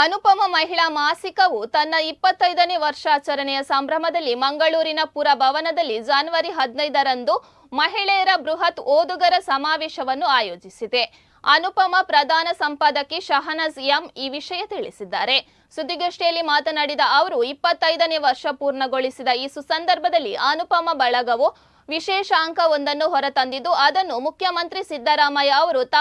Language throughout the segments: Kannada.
ಅನುಪಮ ಮಹಿಳಾ ಮಾಸಿಕವು ತನ್ನ ಇಪ್ಪತ್ತೈದನೇ ವರ್ಷಾಚರಣೆಯ ಸಂಭ್ರಮದಲ್ಲಿ ಮಂಗಳೂರಿನ ಪುರಭವನದಲ್ಲಿ ಜನವರಿ ಹದಿನೈದರಂದು ಮಹಿಳೆಯರ ಬೃಹತ್ ಓದುಗರ ಸಮಾವೇಶವನ್ನು ಆಯೋಜಿಸಿದೆ. ಅನುಪಮ ಪ್ರಧಾನ ಸಂಪಾದಕಿ ಶಹನಜ್ ಎಂ ಈ ವಿಷಯ ತಿಳಿಸಿದ್ದಾರೆ. ಸುದ್ದಿಗೋಷ್ಠಿಯಲ್ಲಿ ಮಾತನಾಡಿದ ಅವರು, ಇಪ್ಪತ್ತೈದನೇ ವರ್ಷ ಪೂರ್ಣಗೊಳಿಸಿದ ಈ ಸುಸಂದರ್ಭದಲ್ಲಿ ಅನುಪಮ ಬಳಗವು ವಿಶೇಷ ಅಂಕವೊಂದನ್ನು ಹೊರತಂದಿದ್ದು, ಅದನ್ನು ಮುಖ್ಯಮಂತ್ರಿ ಸಿದ್ದರಾಮಯ್ಯ ಅವರು ತ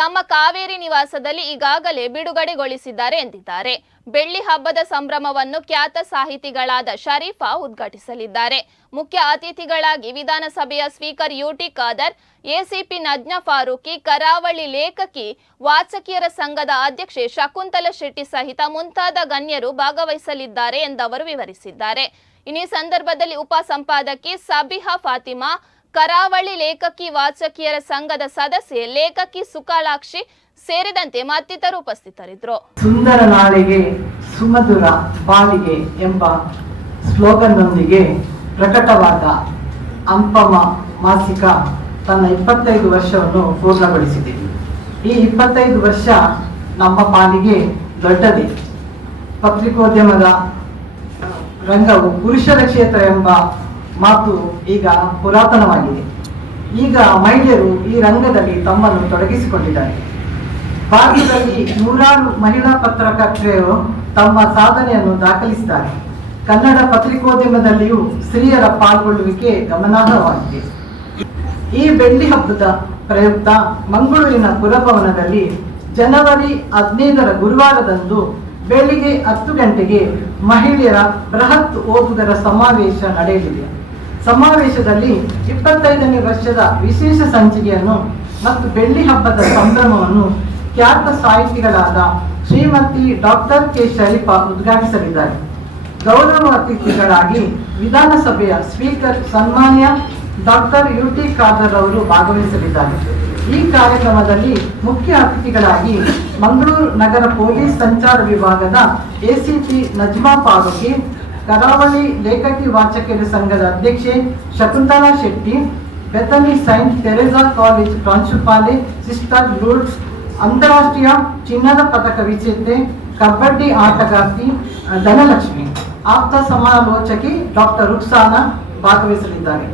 ತಮ್ಮ ಕಾವೇರಿ ನಿವಾಸದಲ್ಲಿ ಈಗಾಗಲೇ ಬಿಡುಗಡೆಗೊಳಿಸಿದ್ದಾರೆ ಎಂದಿದ್ದಾರೆ. ಬೆಳ್ಳಿ ಹಬ್ಬದ ಸಂಭ್ರಮವನ್ನು ಖ್ಯಾತ ಸಾಹಿತಿಗಳಾದ ಶರೀಫಾ ಉದ್ಘಾಟಿಸಲಿದ್ದಾರೆ. ಮುಖ್ಯ ಅತಿಥಿಗಳಾಗಿ ವಿಧಾನಸಭೆಯ speaker U T Khader, ACP Najna Farooqui, ಕರಾವಳಿ ಲೇಖಕಿ, ವಾಚಕಿಯರ ಸಂಘದ ಅಧ್ಯಕ್ಷೆ ಶಕುಂತಲ ಶೆಟ್ಟಿ ಸಹಿತ ಮುಂತಾದ ಗಣ್ಯರು ಭಾಗವಹಿಸಲಿದ್ದಾರೆ ಎಂದವರು ವಿವರಿಸಿದ್ದಾರೆ. ಇನ್ನೀ ಸಂದರ್ಭದಲ್ಲಿ ಉಪ ಸಂಪಾದಕಿ ಸಬಿಹಾ ಫಾತಿಮಾ ಕರಾವಳಿ ಲೇಖಕಿ ವಾಚಕಿಯರ ಸಂಘದ ಸದಸ್ಯೆ ಲೇಖಕಿ ಸುಕಾಲಾಕ್ಷಿ ಸೇರಿದಂತೆ ಮತ್ತಿತರರು ಉಪಸ್ಥಿತರಿದ್ದರು. ಸುಂದರ ನಾಳೆಗೆ ಸುಮಧುರ ಬಾಳಿಗೆ ಎಂಬ ಸ್ಲೋಗನ್ನೊಂದಿಗೆ ಪ್ರಕಟವಾದ ಅಂಪಮ ಮಾಸಿಕ ತನ್ನ ಇಪ್ಪತ್ತೈದು ವರ್ಷವನ್ನು ಪೂರ್ಣಗೊಳಿಸಿದೆ. ಈ ಇಪ್ಪತ್ತೈದು ವರ್ಷ ನಮ್ಮ ಪಾಲಿಗೆ ದೊಡ್ಡದೇ. ಪತ್ರಿಕೋದ್ಯಮದ ರಂಗವು ಪುರುಷರ ಕ್ಷೇತ್ರ ಎಂಬ ಮಾತು ಈಗ ಪುರಾತನವಾಗಿದೆ. ಈಗ ಮಹಿಳೆಯರು ಈ ರಂಗದಲ್ಲಿ ತಮ್ಮನ್ನು ತೊಡಗಿಸಿಕೊಂಡಿದ್ದಾರೆ. ಭಾರತದಲ್ಲಿ ನೂರಾರು ಮಹಿಳಾ ಪತ್ರಕರ್ತೆಯರು ತಮ್ಮ ಸಾಧನೆಯನ್ನು ದಾಖಲಿಸಿದ್ದಾರೆ. ಕನ್ನಡ ಪತ್ರಿಕೋದ್ಯಮದಲ್ಲಿಯೂ ಸ್ತ್ರೀಯರ ಪಾಲ್ಗೊಳ್ಳುವಿಕೆ ಗಮನಾರ್ಹವಾಗಿದೆ. ಈ ಬೆಳ್ಳಿ ಹಬ್ಬದ ಪ್ರಯುಕ್ತ ಮಂಗಳೂರಿನ ಪುರಭವನದಲ್ಲಿ ಜನವರಿ ಹದಿನೈದರ ಗುರುವಾರದಂದು ಬೆಳಿಗ್ಗೆ ಹತ್ತು ಗಂಟೆಗೆ ಮಹಿಳೆಯರ ಬೃಹತ್ ಓದುಗರ ಸಮಾವೇಶ ನಡೆಯಲಿದೆ. ಸಮಾವೇಶದಲ್ಲಿ ಇಪ್ಪತ್ತೈದನೇ ವರ್ಷದ ವಿಶೇಷ ಸಂಚಿಕೆಯನ್ನು ಮತ್ತು ಬೆಳ್ಳಿ ಹಬ್ಬದ ಸಂಭ್ರಮವನ್ನು ಖ್ಯಾತ ಸಾಹಿತಿಗಳಾದ ಶ್ರೀಮತಿ ಡಾಕ್ಟರ್ ಕೆ ಶರೀಫ ಉದ್ಘಾಟಿಸಲಿದ್ದಾರೆ. ಗೌರವ ಅತಿಥಿಗಳಾಗಿ ವಿಧಾನಸಭೆಯ ಸ್ಪೀಕರ್ ಸನ್ಮಾನ್ಯ ಡಾಕ್ಟರ್ ಯು ಟಿ ಖಾದರ್ ಅವರು ಭಾಗವಹಿಸಲಿದ್ದಾರೆ. ಈ ಕಾರ್ಯಕ್ರಮದಲ್ಲಿ ಮುಖ್ಯ ಅತಿಥಿಗಳಾಗಿ ಮಂಗಳೂರು ನಗರ ಪೊಲೀಸ್ ಸಂಚಾರ ವಿಭಾಗದ ಎಸಿಪಿ ನಜ್ಮಾ ಫಾರೂಕಿ ಕರಾವಳಿ ಲೇಖಕಿ ವಾಚಕರ ಸಂಘದ ಅಧ್ಯಕ್ಷೆ Shakuntala Shetty Bethany Saint Teresa college ಪ್ರಾಂಶುಪಾಲೆ sister Lourdes ಅಂತಾರಾಷ್ಟ್ರೀಯ ಚಿನ್ನದ ಪದಕ ವಿಜೇತೆ ಕಬಡ್ಡಿ ಆಟಗಾರ್ತಿ ಧನಲಕ್ಷ್ಮಿ ಆಪ್ತ ಸಮಾಲೋಚಕಿ ಡಾಕ್ಟರ್ ರುಕ್ಸಾನ ಭಾಗವಹಿಸಲಿದ್ದಾರೆ